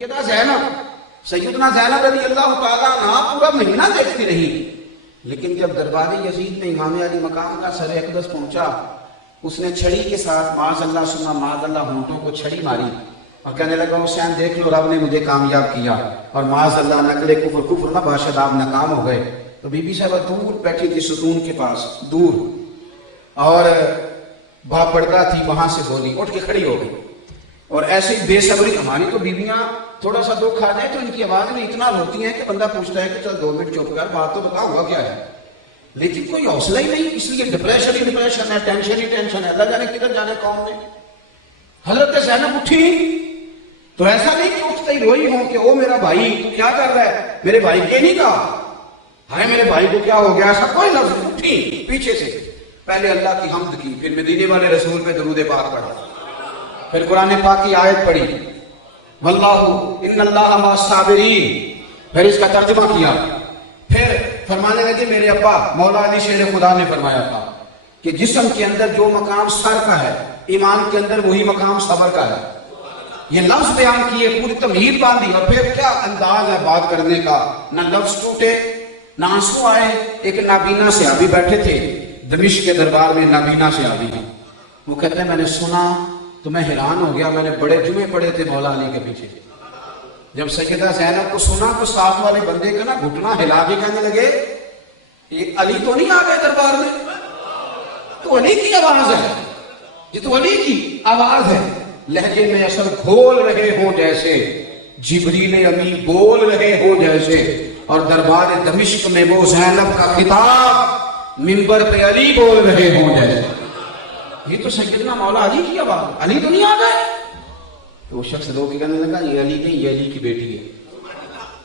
سیدنا زینب رضی اللہ تعالیٰ عنہ پورا مہینہ دیکھتی رہی، لیکن جب دربار یزید میں امام علی مقام کا سر اقدس پہنچا، اس نے چھڑی کے ساتھ معاذ اللہ سنا معاذ اللہ ہونٹوں کو چھڑی ماری اور کہنے لگا حسین دیکھ لو رب نے مجھے کامیاب کیا، اور معاذ اللہ نقل کفر نہ باشد آپ ناکام ہو گئے۔ تو بی بی صاحبہ دور بیٹھی تھی ستون کے پاس دور، اور باپ پڑتا تھی، وہاں سے بولی، اٹھ کے کھڑی ہو گئی، اور ایسی بے صبری ہماری تو بیویاں تھوڑا سا دکھ آ جائے تو ان کی آواز میں اتنا روتی ہیں کہ بندہ پوچھتا ہے کہ چل 2 منٹ چپ کر بات تو بتا ہوا کیا ہے، لیکن کوئی حوصلہ ہی نہیں، اس لیے ڈپریشن ہی ڈپریشن ہے، ٹینشن ہی ٹینشن ہے، اللہ جانے کدھر جانے قوم نے۔ حضرت زینب اٹھی تو ایسا نہیں کہ اٹھتے ہی روئی ہوں کہ او میرا بھائی تو کیا کر رہا ہے، میرے بھائی کے نہیں کہا ہائے میرے بھائی کو کیا ہو گیا، ایسا کوئی لفظ نہیں، اٹھی پیچھے سے پہلے اللہ کی حمد کی، پھر مدینے والے رسول پہ درود پاک پڑھا، پھر قرآن پاک کی آیت پڑھی واللہ ان اللہ مع الصابرین، پھر اس کا ترجمہ کیا، پھر فرمانے لگے میرے ابا مولا علی شیر خدا نے فرمایا تھا کہ جسم کے اندر جو مقام سر کا ہے ایمان کے اندر وہی مقام صبر کا ہے، یہ لفظ بیان کیے، پوری تمہید باندھی، اور پھر کیا انداز ہے بات کرنے کا، نہ لفظ ٹوٹے نہ آنسو آئے۔ ایک نابینا صحابی بیٹھے تھے دمشق کے دربار میں، نابینا صحابی، وہ کہتے ہیں میں نے سنا تو میں حیران ہو گیا، میں نے بڑے جمعے پڑے تھے مولا علی کے پیچھے، جب سیدہ زینب کو سنا تو ساتھ والے بندے کا نا گھٹنا ہلا کے کہنے لگے یہ علی تو نہیں آ گئے دربار میں، تو علی کی آواز ہے، یہ تو علی کی آواز ہے، لہجے میں اثر کھول رہے ہوں جیسے جبریل امی بول رہے ہوں جیسے، اور دربار دمشق میں وہ زینب کا خطاب منبر پہ علی بول رہے ہوں جیسے، یہ تو سیدنا مولا علی کی آواز، علی تو نہیں آ گئے۔ تو وہ شخص لوگ کہنے لگا یہ علی نہیں، یہ علی کی بیٹی ہے،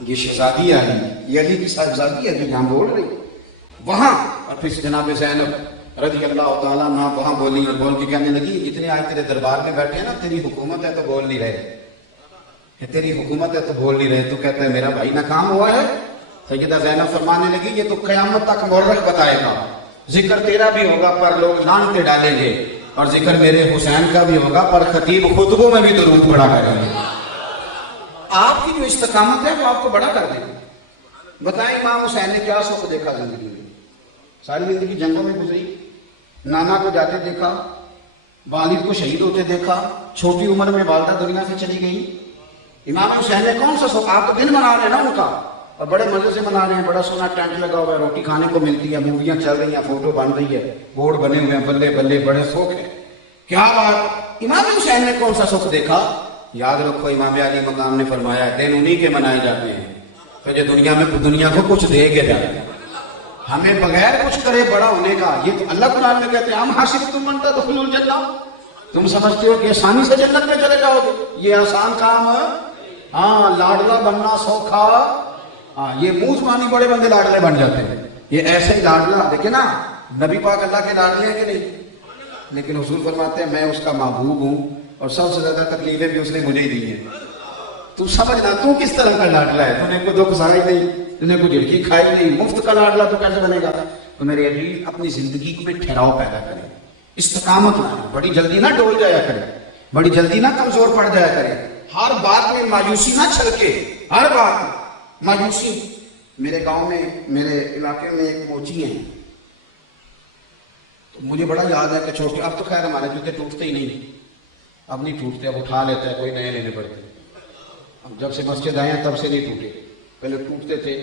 یہ شہزادی ہے علی، یہ علی کی صاحبزادی ہے جو یہاں بول رہی وہاں۔ اور پھر جناب زینب رضی اللہ تعالیٰ عنہ وہاں بولی اور بول کے کہنے لگی جتنے آج تیرے دربار میں بیٹھے ہیں نا تیری حکومت ہے تو بول نہیں رہے، تیری حکومت ہے تو بول نہیں رہے، تو کہتا ہے میرا بھائی ناکام ہوا ہے۔ سیدہ زینب فرمانے لگی یہ تو قیامت تک مورخ بتائے گا، ذکر تیرا بھی ہوگا پر لوگ لعنتیں ڈالیں گے، اور ذکر میرے حسین کا بھی ہوگا پر خطیب خطبوں میں بھی درود پڑھا کریں گے۔ آپ کی جو استقامت ہے وہ آپ کو بڑا کر دے گا۔ بتائیں امام حسین نے کیا سکھ دیکھا زندگی میں، ساری زندگی جنگوں میں گزری، نانا کو جاتے دیکھا، والد کو شہید ہوتے دیکھا، چھوٹی عمر میں والدہ دنیا سے چلی گئی۔ امام حسین نے کون سا سکھ، آپ تو دن منا رہے ہیں نا ان کا، اور بڑے مزے سے منا رہے ہیں، بڑا سونا ٹینٹ لگا ہوا ہے، روٹی کھانے کو ملتی ہے، موویاں چل رہی ہیں، فوٹو بن رہی ہے، بورڈ بنے ہوئے ہیں، بلے بلے بڑے سکھ ہیں، کیا بات۔ امام حسین نے کون سا سکھ دیکھا؟ یاد رکھو امام علی مقام نے فرمایا دن انہی کے منائے جاتے ہیں پھر جو دنیا کو کچھ دے کے جاتے ہیں، ہمیں بغیر کچھ کرے بڑا ہونے کا، یہ تو اللہ قرآن میں کہتے ہیں ہم حسبتم ان تدخلوا الجنہ، تم سمجھتے ہو کہ آسانی سے جنت میں چلے جاؤ گے، یہ آسان کام ہے؟ ہاں لاڈلا بننا سوکھا، ہاں یہ منہ زبانی بڑے بندے لاڈلے بن جاتے ہیں، یہ ایسے ہی لاڈلا، دیکھیں نا نبی پاک اللہ کے لاڈلے ہیں کہ نہیں، لیکن حضور فرماتے ہیں میں اس کا محبوب ہوں اور سب سے زیادہ تکلیفیں بھی اس نے مجھے ہی دی ہیں۔ تو سمجھنا تو کس طرح کا لاڈلا ہے، تو نے کوئی دکھ سہا ہی نہیں، تو نے کوئی جھڑکی کھائی نہیں، مفت کا لاڈلا تو کیسے بنے گا؟ تو میرے عزیز اپنی زندگی میں ٹھہراؤ پیدا کریں، استقامت لائیں، بڑی جلدی نہ ڈول جایا کرے، بڑی جلدی نہ کمزور پڑ جایا کرے، ہر بات میں مایوسی نہ چھلکے، ہر بات مایوسی۔ میرے گاؤں میں میرے علاقے میں ایک موچی ہیں، تو مجھے بڑا یاد ہے کہ چھوٹے، اب تو خیر ہمارے جوتے ٹوٹتے ہی نہیں، اب نہیں ٹوٹتے، اب اٹھا لیتا ہے کوئی، نئے لینے پڑتے، اب جب سے مسجد آئے ہیں تب سے نہیں ٹوٹے، پہلے ٹوٹتے تھے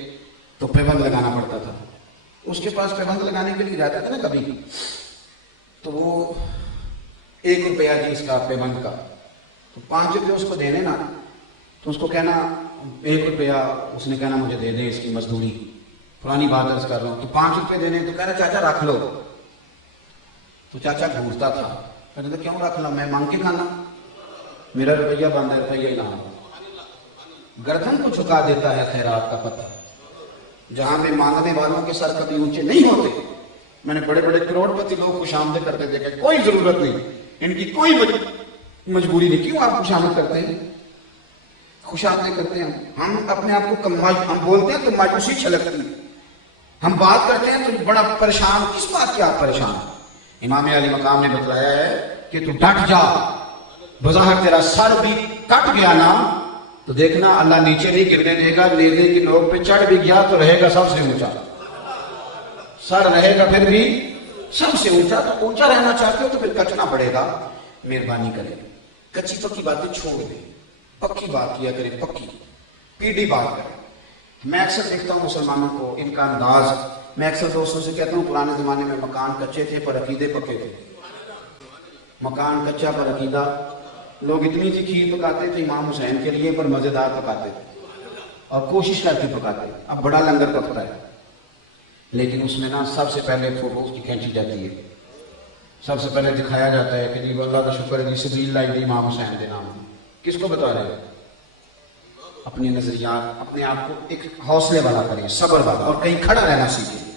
تو پیبند لگانا پڑتا تھا، اس کے پاس پیبند لگانے کے لیے جاتا تھا نا کبھی، تو وہ 1 روپیہ جی اس کا پیبند کا، تو 5 روپے اس کو دینے نا، تو اس کو کہنا 1 روپیہ، اس نے کہنا مجھے دے دیں اس کی مزدوری، پرانی بات عرض کر رہا ہوں، تو 5 روپے دینے، تو کہہ رہا چاچا رکھ لو، تو چاچا گھورتا تھا، کہتے تھے کیوں رکھ لا، میں مانگ کے کھانا، میرا روپیہ بند ہے، روپیہ ہی نہ ہو۔ گردن کو جھکا دیتا ہے خیرات کا پتھر، جہاں میں مانگنے والوں کے سر کبھی اونچے نہیں ہوتے۔ میں نے بڑے بڑے کروڑ پتی لوگ خوش آمدید کرتے دیکھے، کوئی ضرورت نہیں، ان کی کوئی مجبوری نہیں، کیوں آپ خوش آمد کرتے ہیں؟ خوش آمدید کرتے ہیں ہم اپنے آپ کو، ہم بولتے ہیں تو مایوسی چھلکتی، ہم بات کرتے ہیں تو بڑا پریشان، کس بات کی آپ پریشان؟ امام علی مقام نے بتلایا ہے کہ تو ڈٹ جا، بظاہر تیرا سر بھی کٹ گیا نا، تو دیکھنا اللہ نیچے نہیں گرنے دے گا، نیزے کی نوک پہ چڑھ بھی گیا تو رہے گا سب سے اونچا، سر رہے گا پھر بھی سب سے اونچا۔ تو اونچا رہنا چاہتے ہو تو پھر کٹنا پڑے گا، مہربانی کریں، کچی پکی باتیں چھوڑ دیں، پکی بات کیا کریں، پکی پیڑھی بات کریں۔ میں اکثر دیکھتا ہوں مسلمانوں کو، ان کا انداز، میں اکثر دوستوں سے کہتا ہوں پرانے زمانے میں مکان کچے تھے پر عقیدے پکے تھے۔ مکان کچا پر عقیدہ، لوگ اتنی سی کھیر پکاتے تھے امام حسین کے لیے پر مزیدار پکاتے تھے اور کوشش کر کے پکاتے، اب بڑا لنگر پکتا ہے لیکن اس میں نا سب سے پہلے فوٹوز کی کھینچی جاتی ہے، سب سے پہلے دکھایا جاتا ہے کہ جی اللہ کا شکر ہے جی سبیل لائی دی امام حسین کے نام۔ کس کو بتا رہے ہیں؟ اپنے نظریات، اپنے آپ کو ایک حوصلے والا کریں، صبر والا، اور کہیں کھڑا رہنا سیکھیں،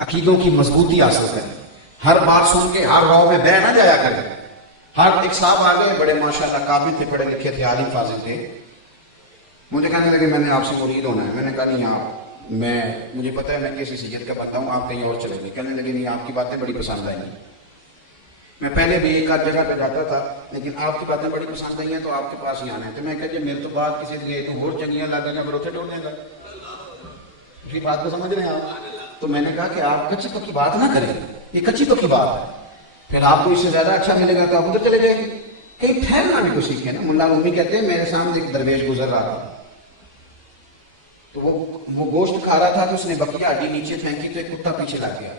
عقیدوں کی مضبوطی حاصل کریں، ہر بات سن کے ہر راہ میں بہ نہ جایا کریں۔ ہر ایک صاحب آگے بڑے ماشاءاللہ قابل تھے، پڑھے لکھے تھے، عالم فاضل تھے، مجھے کہنے لگے میں نے آپ سے مرید ہونا ہے۔ میں نے کہا نہیں آپ، مجھے پتہ ہے میں کسی سید کا بندہ ہوں، آپ کہیں اور چلے گئے۔ کہنے لگے نہیں آپ کی باتیں بڑی پسند آئیں گی۔ میں پہلے بھی ایک آدھ جگہ پہ جاتا تھا لیکن آپ کی باتیں بڑی پسند آئی ہیں تو آپ کے پاس ہی آنا ہے۔ تو میں کہا جی میرے تو بات کسی لیے تو اور چنگیاں لگ گئی پھر اتنے ڈولنے گا، اسی بات کو سمجھ رہے ہیں آپ؟ تو میں نے کہا کہ آپ کچی پکی بات نہ کریں، یہ کچی پکی بات ہے، پھر آپ کو اس سے زیادہ اچھا ملے گا تو آپ ادھر چلے جائیں گے۔ کہیں ٹھہرنا بھی کو سیکھیں نا۔ ملا امی کہتے ہیں میرے سامنے ایک درویش گزر رہا تھا تو وہ گوشت کھا رہا تھا تو اس نے بقیہ ہڈی نیچے پھینکی تو ایک کتا پیچھے لگ گیا،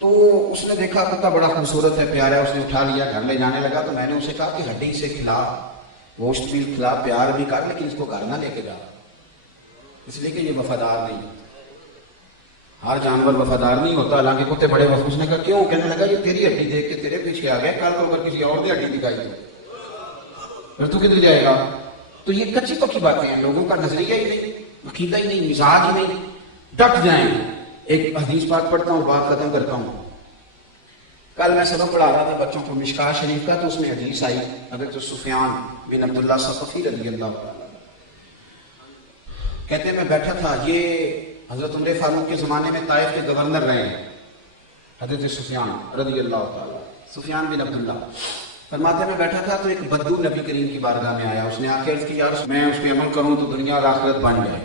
تو اس نے دیکھا کتا بڑا خوبصورت ہے، پیارا ہے، اس نے اٹھا لیا، گھر لے جانے لگا۔ تو میں نے اسے کہا کہ ہڈی سے کھلا، گوشت بھی کھلا، پیار بھی کر، لیکن اس کو گھر نہ لے کے جا، اس لیے کہ یہ وفادار نہیں۔ ہر جانور وفادار نہیں ہوتا، حالانکہ کتے بڑے وفادار۔ اس نے کہا کیوں؟ کہنے لگا یہ تیری ہڈی دیکھ کے تیرے پیچھے آ گیا، کل کو اگر کسی اور نے ہڈی دکھائی پھر تو کدھر جائے گا؟ تو یہ کچی پکی باتیں ہیں، لوگوں کا نظریہ ہی نہیں، عقیدہ ہی نہیں، مزاج ہی نہیں۔ ڈٹ جائیں۔ ایک حدیث پاک پڑھتا ہوں، بات ختم کرتا ہوں۔ کل میں سبق پڑھا رہا تھا بچوں کو مشکاہ شریف کا، تو اس میں حدیث آئی حضرت سفیان بن عبداللہ ثقفی رضی اللہ عنہ کہتے ہیں میں بیٹھا تھا، یہ حضرت عمر فاروق کے زمانے میں طائف کے گورنر رہے ہیں حضرت سفیان رضی اللہ تعالیٰ، سفیان بن عبداللہ۔ فرماتے میں بیٹھا تھا تو ایک بدو نبی کریم کی بارگاہ میں آیا، اس نے آ کے عرض کی یا رسول میں اس پہ عمل کروں تو دنیا اور آخرت بن جائے،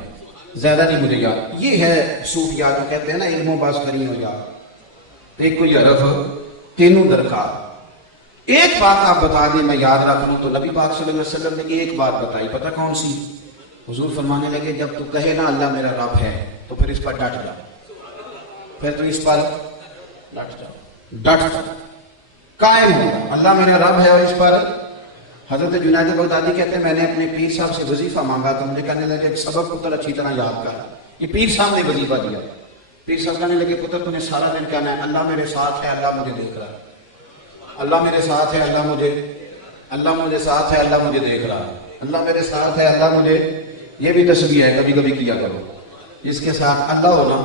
زیادہ نہیں مجھے یاد۔ یہ ہے صوفیاء جو کہتے ہیں نا علم و باز کریں ہو یاد، ایک کوئی حرف تینوں درکار، ایک بات آپ بتا دیں میں یاد رکھ لوں۔ تو نبی پاک صلی اللہ علیہ وسلم نے ایک بات بتائی، پتہ کون سی؟ حضور فرمانے لگے جب تو کہے نا اللہ میرا رب ہے تو پھر اس پر ڈٹ جا، پھر تو اس پر ڈٹ جا، ڈٹ قائم ہو، اللہ میرا رب ہے اور اس پر۔ حضرت جنید بغدادی کہتے ہیں میں نے اپنے پیر صاحب سے وظیفہ مانگا تو مجھے کہنے لگے سبق پتر اچھی طرح یاد کر، یہ پیر صاحب نے وظیفہ دیا۔ پیر صاحب کہنے لگے پتر تمہیں سارا دن کہنا ہے اللہ میرے ساتھ ہے، اللہ مجھے دیکھ رہا ہے، اللہ میرے ساتھ ہے، اللہ مجھے ساتھ ہے، اللہ مجھے دیکھ رہا ہے، اللہ میرے ساتھ ہے، اللہ مجھے۔ یہ بھی تسبیح ہے، کبھی کبھی کیا کرو، جس کے ساتھ اللہ ہونا